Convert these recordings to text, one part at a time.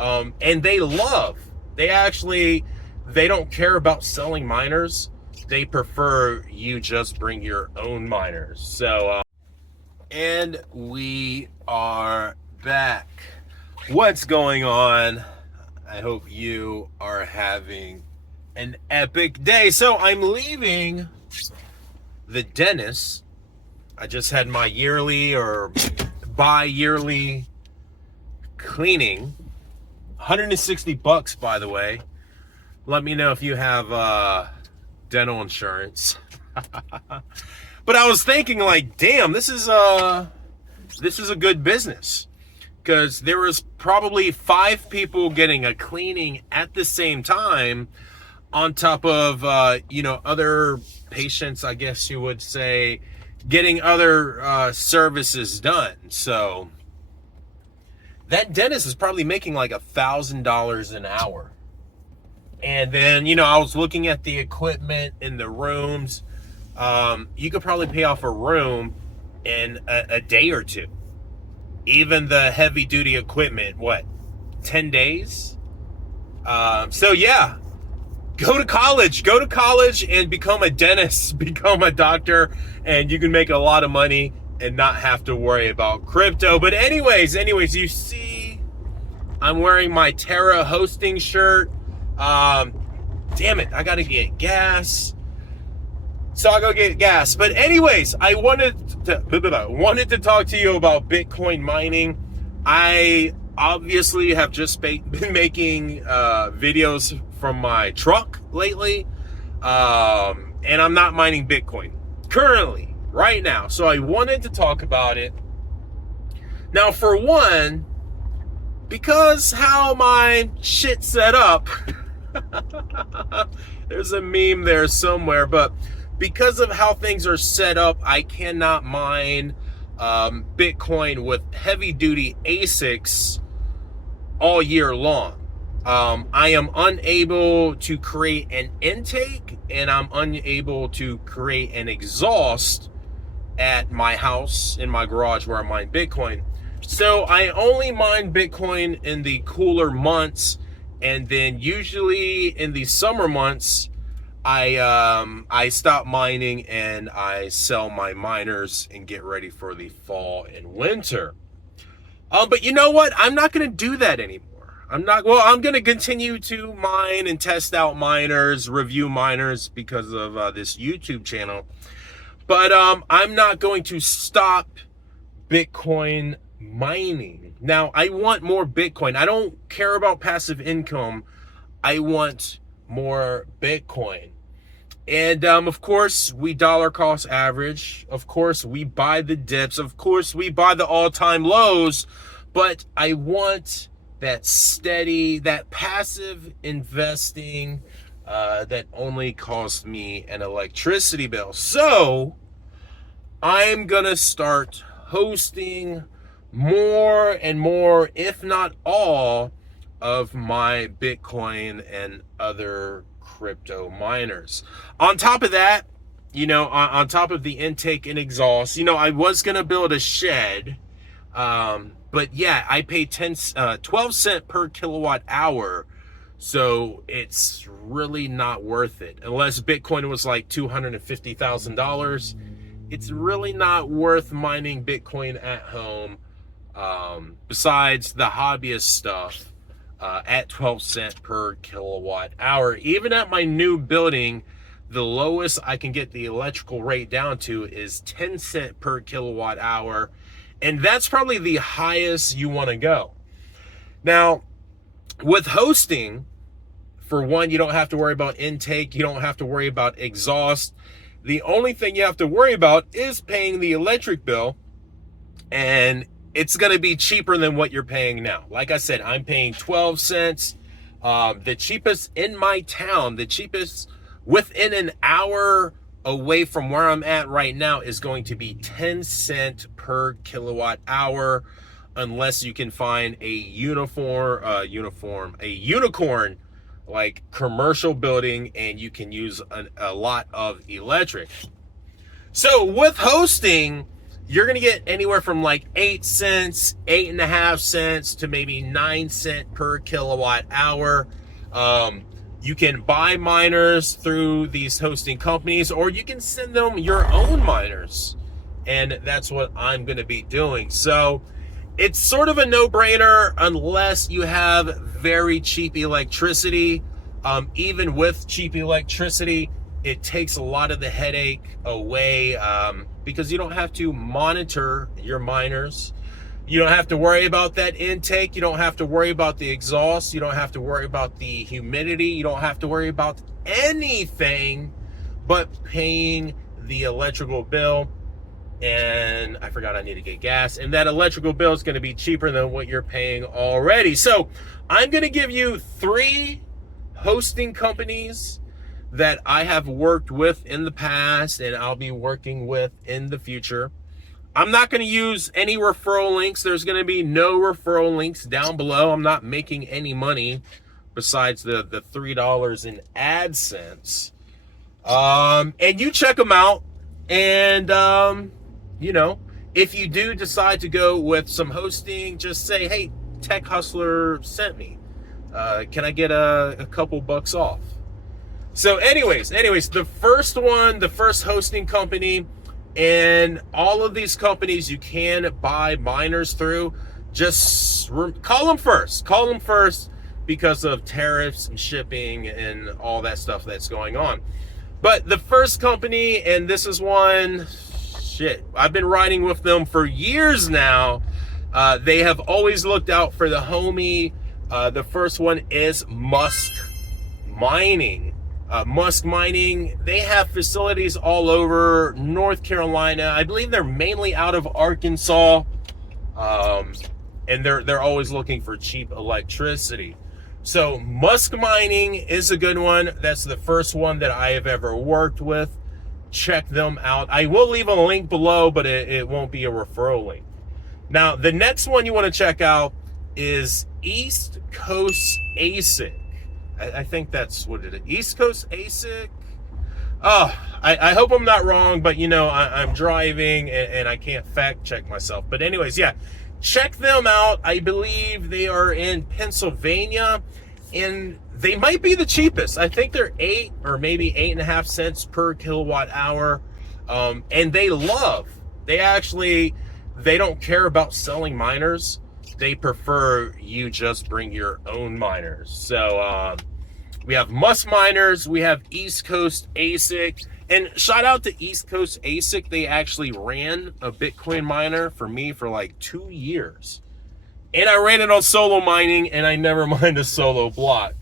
And they don't care about selling minors. They prefer you just bring your own minors. So, and we are back. What's going on? I hope you are having an epic day. So I'm leaving the dentist. I just had my yearly or bi-yearly cleaning. $160, by the way. Let me know if you have dental insurance. But I was thinking, like, damn, this is a good business, because there was probably 5 people getting a cleaning at the same time, on top of other patients, I guess you would say, getting other services done. So that dentist is probably making like $1,000 an hour. And then, I was looking at the equipment in the rooms. You could probably pay off a room in a day or two. Even the heavy duty equipment, 10 days? So yeah, go to college and become a dentist, become a doctor, and you can make a lot of money and not have to worry about crypto. But anyways, you see, I'm wearing my Terra hosting shirt. Damn it, I gotta get gas. So I'll go get gas. But anyways, I wanted to talk to you about Bitcoin mining. I obviously have just been making videos from my truck lately. And I'm not mining Bitcoin currently, right now. So I wanted to talk about it. Now, for one, because how my shit's set up, there's a meme there somewhere, but because of how things are set up, I cannot mine Bitcoin with heavy duty ASICs all year long. I am unable to create an intake, and I'm unable to create an exhaust at my house, in my garage where I mine Bitcoin. So I only mine Bitcoin in the cooler months, and then usually in the summer months, I stop mining and I sell my miners and get ready for the fall and winter. But you know what? I'm not going to do that anymore. I'm going to continue to mine and test out miners, review miners, because of this YouTube channel. But I'm not going to stop Bitcoin mining. Now, I want more Bitcoin. I don't care about passive income. I want more Bitcoin. And of course, we dollar cost average. Of course, we buy the dips. Of course, we buy the all-time lows. But I want that steady, that passive investing that only costs me an electricity bill. So I'm gonna start hosting more and more, if not all, of my Bitcoin and other crypto miners. On top of that, on top of the intake and exhaust, I was gonna build a shed, but yeah, I pay 12 cents per kilowatt hour, so it's really not worth it. Unless Bitcoin was like $250,000, it's really not worth mining Bitcoin at home. Besides the hobbyist stuff, at 12 cents per kilowatt hour. Even at my new building, the lowest I can get the electrical rate down to is 10 cents per kilowatt hour. And that's probably the highest you want to go. Now, with hosting, for one, you don't have to worry about intake. You don't have to worry about exhaust. The only thing you have to worry about is paying the electric bill. And it's going to be cheaper than what you're paying now. Like I said, I'm paying 12 cents. The cheapest in my town, the cheapest within an hour away from where I'm at right now, is going to be 10 cents per kilowatt hour, unless you can find a unicorn like commercial building and you can use a lot of electric. So with hosting, you're going to get anywhere from like 8 cents, 8.5 cents to maybe 9 cents per kilowatt hour. You can buy miners through these hosting companies, or you can send them your own miners. And that's what I'm going to be doing. So it's sort of a no-brainer unless you have very cheap electricity. Even with cheap electricity, it takes a lot of the headache away because you don't have to monitor your miners. You don't have to worry about that intake. You don't have to worry about the exhaust. You don't have to worry about the humidity. You don't have to worry about anything but paying the electrical bill. And I forgot I need to get gas. And that electrical bill is going to be cheaper than what you're paying already. So I'm going to give you 3 hosting companies that I have worked with in the past and I'll be working with in the future. I'm not going to use any referral links. There's going to be no referral links down below. I'm not making any money besides the $3 in AdSense. And you check them out. And, you know, if you do decide to go with some hosting, just say, hey, Tech Hustler sent me. Can I get a couple bucks off? So anyways, the first hosting company, and all of these companies you can buy miners through, just call them first because of tariffs and shipping and all that stuff that's going on. But the first company, and this is one, I've been riding with them for years now. They have always looked out for the homie. The first one is Musk Mining. Musk Mining, they have facilities all over North Carolina. I believe they're mainly out of Arkansas. And they're always looking for cheap electricity. So Musk Mining is a good one. That's the first one that I have ever worked with. Check them out. I will leave a link below, but it won't be a referral link. Now, the next one you want to check out is East Coast ASIC. I think that's what it is. East Coast ASIC. Oh, I hope I'm not wrong, but you know, I'm driving and I can't fact check myself. But anyways, yeah, check them out. I believe they are in Pennsylvania, and they might be the cheapest. I think they're 8 or maybe 8.5 cents per kilowatt hour. And they don't care about selling miners. They prefer you just bring your own miners. So we have Musk Miners, we have East Coast ASIC, and shout out to East Coast ASIC. They actually ran a Bitcoin miner for me for like 2 years. And I ran it on solo mining, and I never mined a solo block.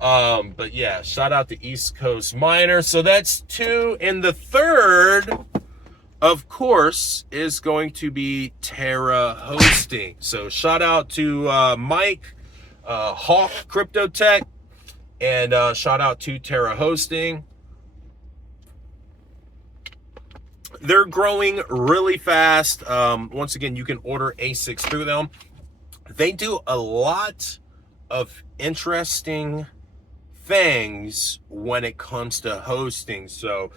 But yeah, shout out to East Coast Miner. So that's 2. And the third, of course, is going to be Terra Hosting. So shout out to Mike, Hawk Crypto Tech, and shout out to Terra Hosting. They're growing really fast. Once again, you can order ASICs through them. They do a lot of interesting things when it comes to hosting. So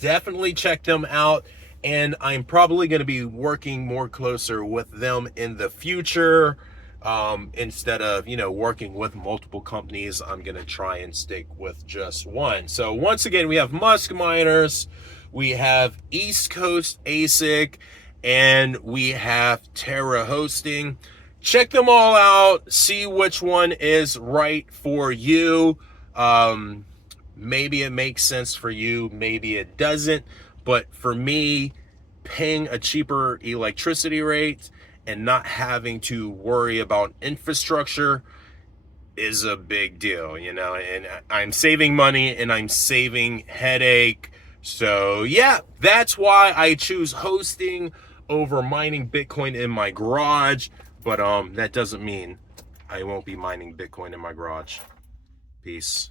definitely check them out. And I'm probably going to be working more closer with them in the future. Instead of, you know, working with multiple companies, I'm going to try and stick with just one. So once again, we have Musk Miners, we have East Coast ASIC, and we have Terra Hosting. Check them all out. See which one is right for you. Maybe it makes sense for you. Maybe it doesn't. But for me, paying a cheaper electricity rate and not having to worry about infrastructure is a big deal, you know, and I'm saving money and I'm saving headache. So yeah, that's why I choose hosting over mining Bitcoin in my garage. But that doesn't mean I won't be mining Bitcoin in my garage. Peace.